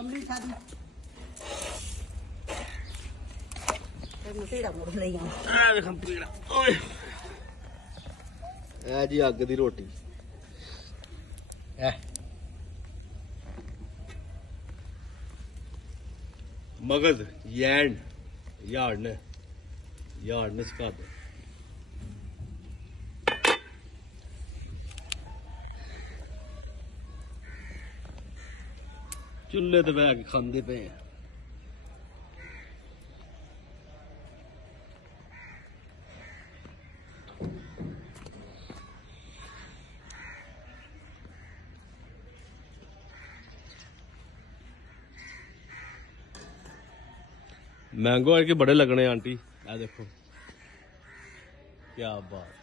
कमली शादी मुसीड़ा मुड़ लई आ वे कंपलीड़ा ओए ए जी अग दी रोटी ए मगज यैंड यार्ड ने सिखा दो चुल्ले ते बैठ के खांदे पे हैं। मैंगो है कि बड़े लगने आंटी आ देखो क्या बात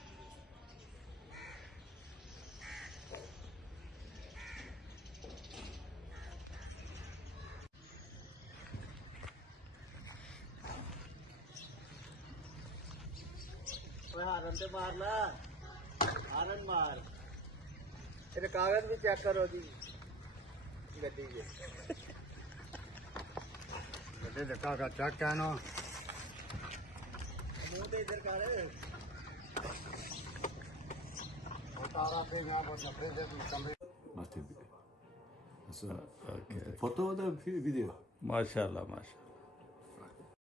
हारन से मारना हारन मार तेरे कागज भी चेक करो जी गड्डी के गड्डी के कागज चेक कहना मुंह तो इधर कर उतारा पे यहाँ पर नफरे से कमरे फोटो वीडियो माशाल्लाह माशाल्लाह।